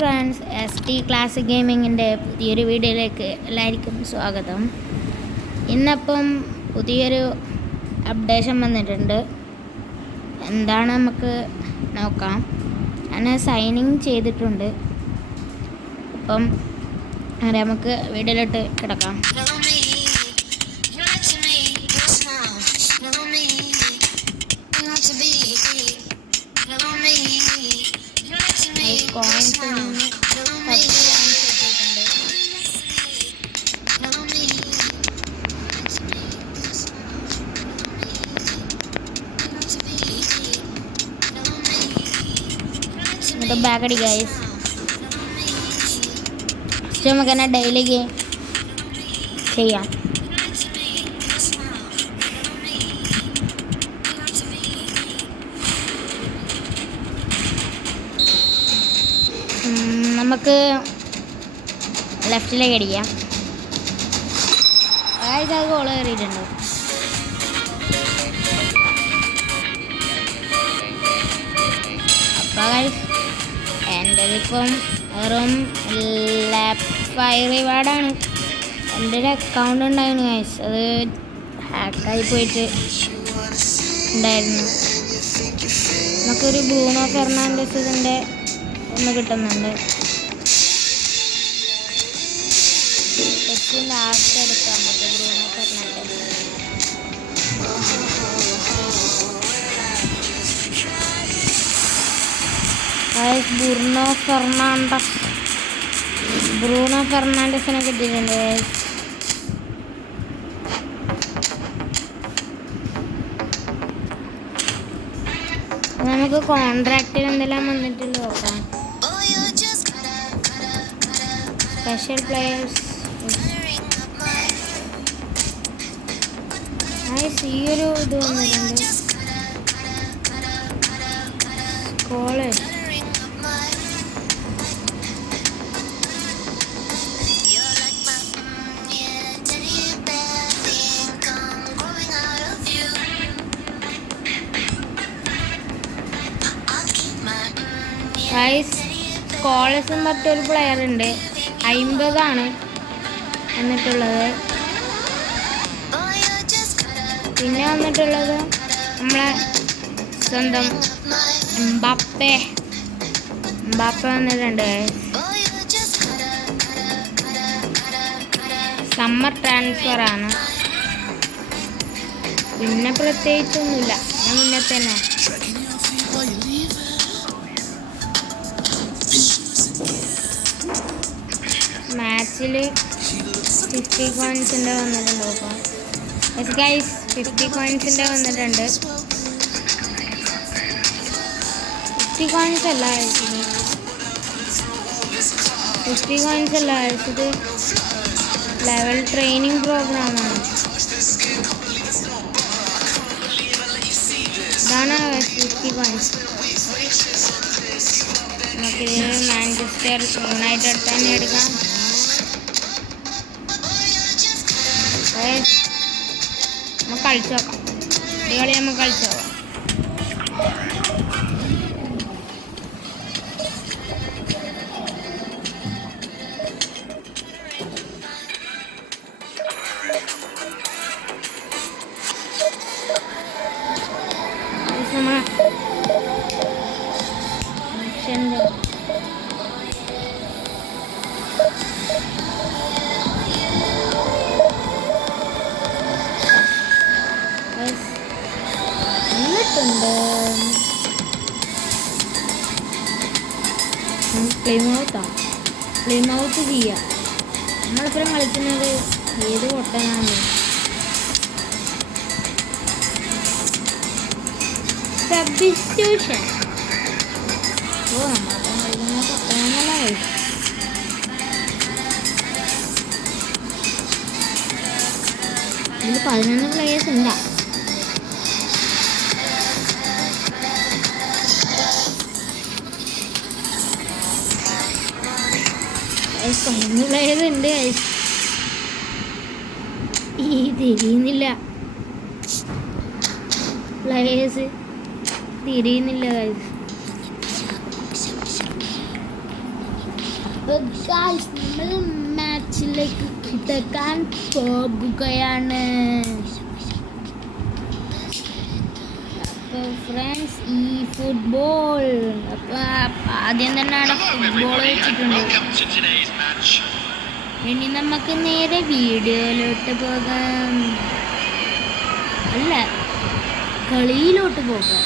Friends, ST classic ഗെയിമിങ്ങിൻ്റെ പുതിയൊരു വീഡിയോയിലേക്ക് എല്ലാവർക്കും സ്വാഗതം. ഇന്നപ്പം പുതിയൊരു അപ്ഡേഷൻ വന്നിട്ടുണ്ട്. എന്താണ് നമുക്ക് നോക്കാം. ഞാൻ സൈനിങ് ചെയ്തിട്ടുണ്ട്. അപ്പം നമുക്ക് വീഡിയോയിലോട്ട് കിടക്കാം. ബാക്ക് അടി ഗൈസ്. ഫസ്റ്റ് നമുക്ക് തന്നെ ഡെയിലി ഗെയിം ചെയ്യാം. നമുക്ക് ലെഫ്റ്റിലേക്ക് അടിക്കാം. അതായത് അത് ഗോൾ കയറിയിട്ടുണ്ട്. അപ്പോൾ ഗൈസ് എൻ്റെ ഇപ്പം വെറും 5 റിവാർഡാണ്. എൻ്റെ ഒരു അക്കൗണ്ട് ഉണ്ടായിരുന്നു ഗൈസ്, അത് ഹാക്കായി പോയിട്ട് ഉണ്ടായിരുന്നു. നമുക്കൊരു ബ്രൂണോ ഫെർണാണ്ടസ് ഇതിൻ്റെ ഒന്ന് കിട്ടുന്നുണ്ട്. ഏറ്റവും ലാസ്റ്റ് എടുക്കാം നമുക്ക് ബ്രൂണോ ഫെർണാണ്ടസ്. ബ്രൂണോ ഫെർണാണ്ടസിനെ കിട്ടിയിട്ടുണ്ട്. നമുക്ക് കോൺട്രാക്റ്റിൽ എന്തെല്ലാം വന്നിട്ടുണ്ട് നോക്കാം. സ്പെഷ്യൽ പ്ലെയേഴ്സ് ഈ ഒരു ഇത് വന്നിട്ടുണ്ട്. കോളേജ് സ്കോളേഴ്സും പറഞ്ഞൊരു പ്ലെയർ ഉണ്ട്. 50 എന്നിട്ടുള്ളത്. പിന്നെ വന്നിട്ടുള്ളത് നമ്മളെ സ്വന്തം എംബാപ്പെ വന്നിട്ടുണ്ട്. സമ്മർ ട്രാൻസ്ഫർ ആണ്. പിന്നെ പ്രത്യേകിച്ചൊന്നുമില്ല. ഞാൻ മുന്നേ തന്നെ മാച്ചിൽ 50 കോയിൻസിൻ്റെ വന്നിട്ടുണ്ട്. അപ്പോൾ ഗൈസ് 50 കോയിൻസിൻ്റെ വന്നിട്ടുണ്ട്. 50 കോയിൻസ് അല്ല, 50 കോയിൻസ് അല്ല, ഇത് ലെവൽ ട്രെയിനിങ് പ്രോഗ്രാമാണ്. ഇതാണ് 50 കോയിൻസ്. നമുക്കിത് മാഞ്ചസ്റ്റർ യുണൈറ്റഡ് തന്നെ എടുക്കാം. നമുക്ക് കളിച്ചു നോക്കാം. ഈ കളി നമുക്ക് കളിച്ചു നോക്കാം. പ്ലൈമൗത്ത് ചെയ്യാം. നമ്മളിപ്പോഴും കളിക്കുന്നത് ഏത് പൊട്ടനാണ്. സബ്സ്റ്റിറ്റ്യൂഷൻ. നമ്മളിപ്പം കളിക്കുന്നത് പൊട്ടനാണല്ല. ഇതിൽ 11 പ്ലേയേഴ്സ് ഉണ്ടാ. പ്ലേയേഴ്സുണ്ട്. തിരിയുന്നില്ല, പ്ലേയേഴ്സ് തിരിയുന്നില്ല. നമ്മൾ മാച്ചിലേക്ക് കിടക്കാൻ പോകുകയാണ്. അപ്പോൾ ഫ്രണ്ട്സ്, ഈ ഫുട്ബോൾ ആദ്യം തന്നെ ഫുട്ബോൾ വെച്ചിട്ടുണ്ട്. ഇനി നമുക്ക് നേരെ വീഡിയോയിലോട്ട് പോകാം, അല്ല കളിയിലോട്ട് പോകാം.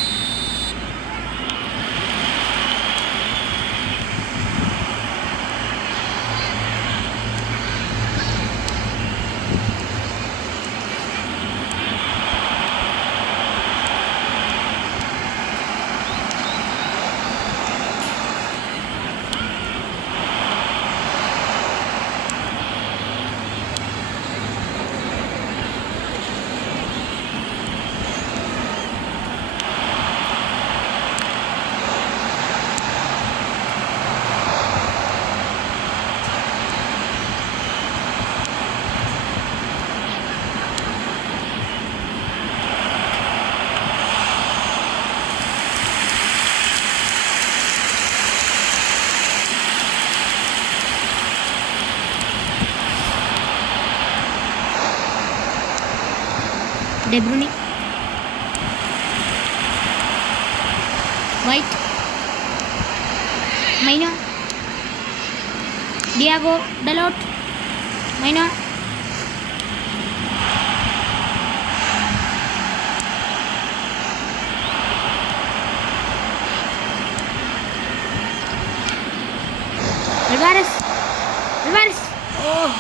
De Bruyne, White, Maino, Diego Dalot, Maino, Alvarez, oh.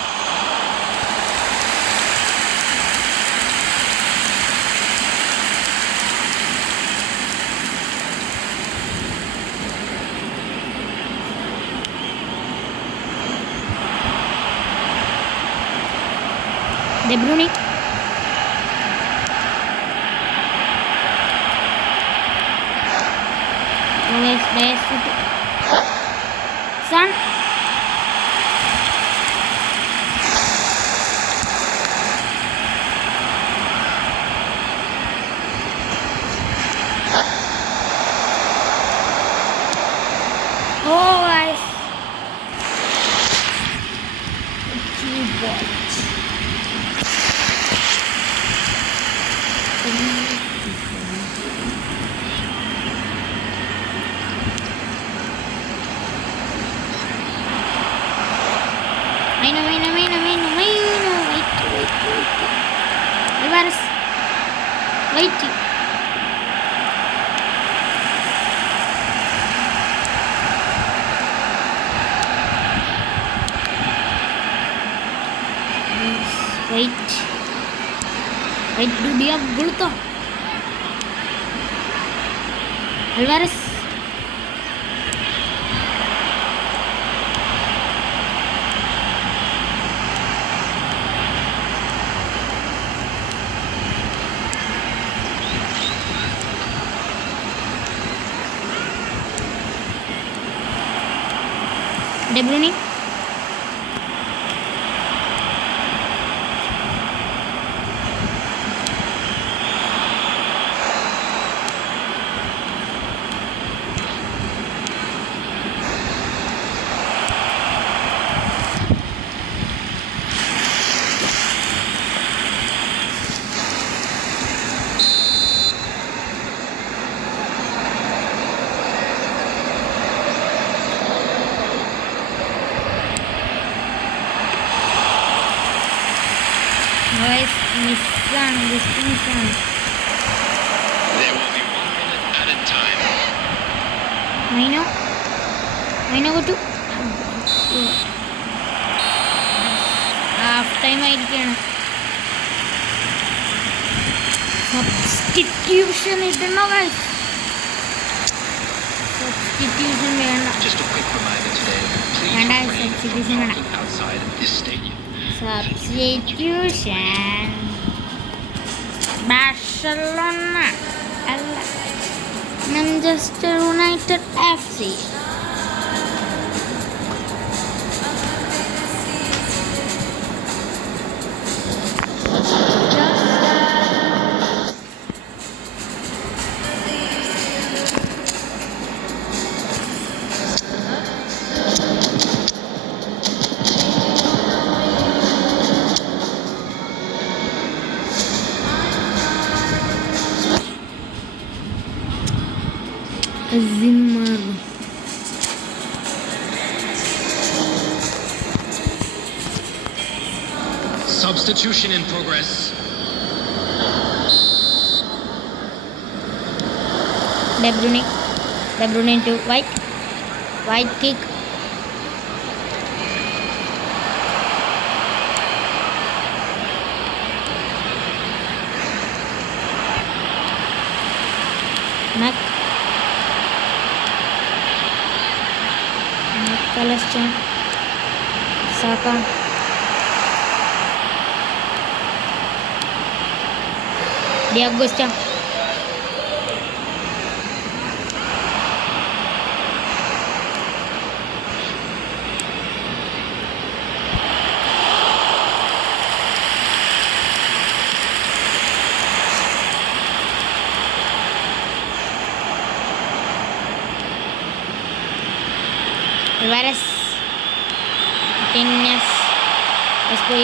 De Bruyne, Son, oh guys, Maino, wait. Alvarez, wait. Wait, do dia bulto. Alvarez. De Bruyne, guys, missan. There will be 1 minute added time. Maino go to half time ആയിരിക്കുകയാണ്. Substitution ഇടണോ guys? Substitution വേണ്ട. Just a quick reminder today. Please refrain from parking outside this stadium. Substitution. Barcelona, Manchester United FC. Zimmer. Substitution in progress. De Bruyne into White kick. McAllister. Saka. Diego Costa. Alvarez. Martinez. Poy.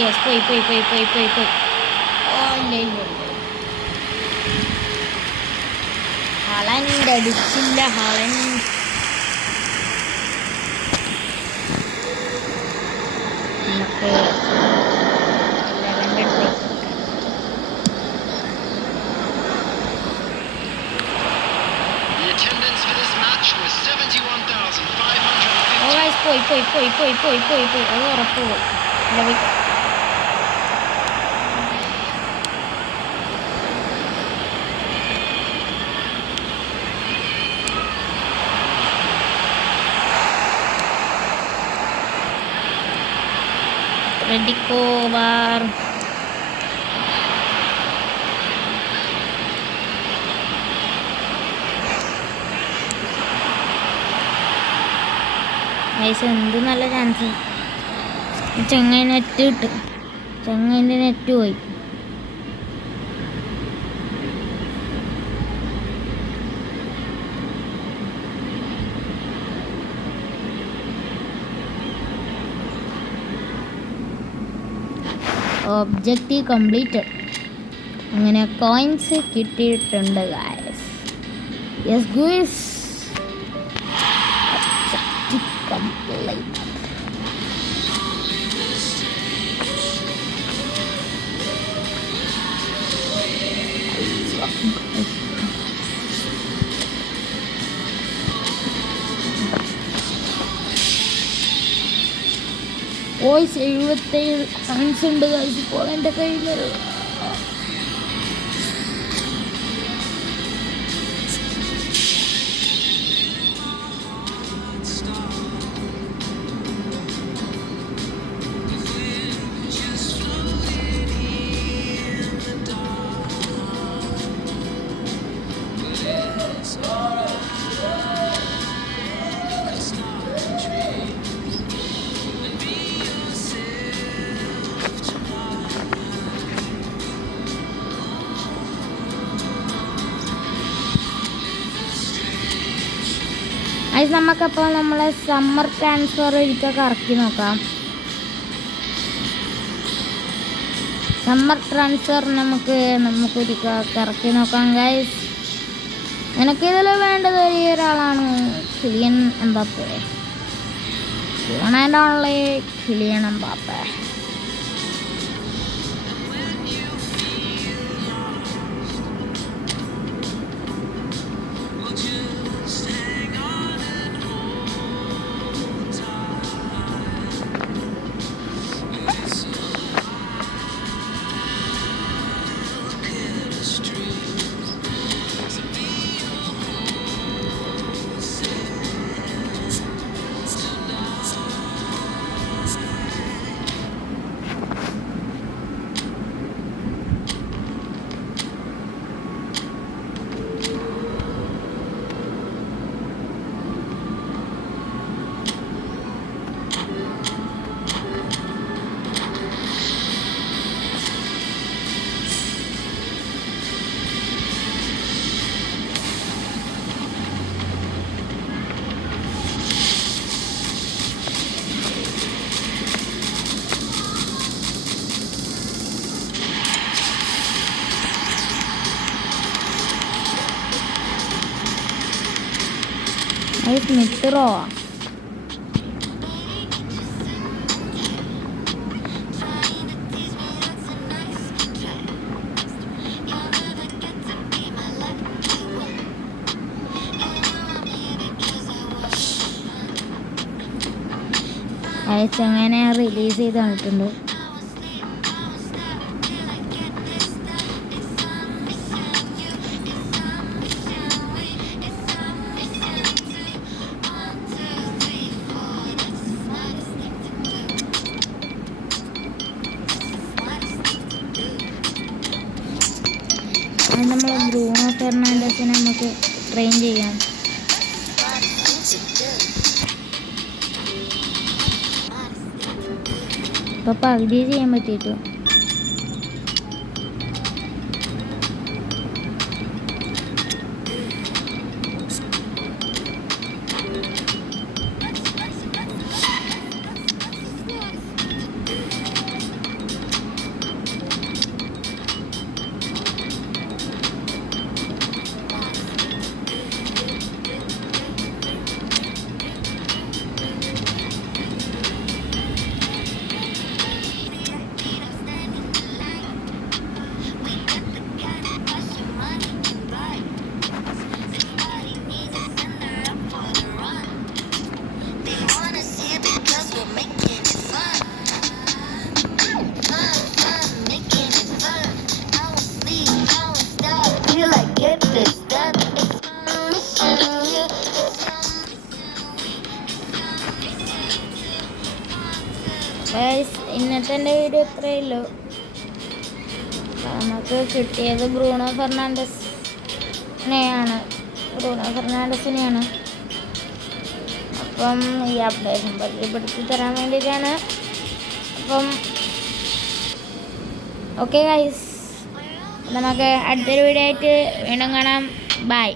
Haaland അടിച്ചില്ല. ഹാലൻഡ് നമുക്ക് 11 അടുത്തേക്ക്. The attendance for this match was 71,550. പോയി. അത് ഉറപ്പ് പോയി. Atletico Bar. എന്ത് നല്ല ചാൻസ്. ചങ്ങായി നെറ്റ് കിട്ടും. ചങ്ങായിൻ്റെ നെറ്റ് പോയി. Objective completed. അങ്ങനെ കോയിൻസ് കിട്ടിയിട്ടുണ്ട് guys. Yes goose objective complete. Voice 77 runs ഉണ്ട് ഗൈസ് ഇപ്പോൾ എൻ്റെ കയ്യിൽ. അത് നമുക്കപ്പോൾ നമ്മളെ സമ്മർ ട്രാൻസ്ഫർ ഒരിക്കൽ കറക്കി നോക്കാം. സമ്മർ ട്രാൻസ്ഫർ നമുക്കൊരിക്കൽ കറക്കി നോക്കാം ഗൈസ്. എനിക്കിതിൽ വേണ്ടത് ഒരാളാണ് കിലിയൻ എംബാപ്പെ. Kylian Mbappe. അത് സ്മിത്ത് റോ അത് ചെങ്ങനെ റിലീസ് ചെയ്ത് തന്നിട്ടുണ്ട്. അത് നമ്മൾ ബ്രൂണോ ഫെർണാണ്ടസിനെ നമുക്ക് ട്രെയിൻ ചെയ്യാം. ഇപ്പൊ പകുതി ചെയ്യാൻ പറ്റിയിട്ടു. ഇന്നത്തെ എൻ്റെ വീഡിയോ ഇത്രയേ ഉള്ളൂ. നമുക്ക് കിട്ടിയത് ബ്രൂണോ ഫെർണാണ്ടസിനെയാണ്. അപ്പം ഈ അപ്ഡേഷൻ പരിചയപ്പെടുത്തി തരാൻ വേണ്ടിയിട്ടാണ്. അപ്പം ഓക്കെ ഗൈസ്, നമുക്ക് അടുത്തൊരു വീഡിയോ ആയിട്ട് വീണ്ടും കാണാം. ബൈ.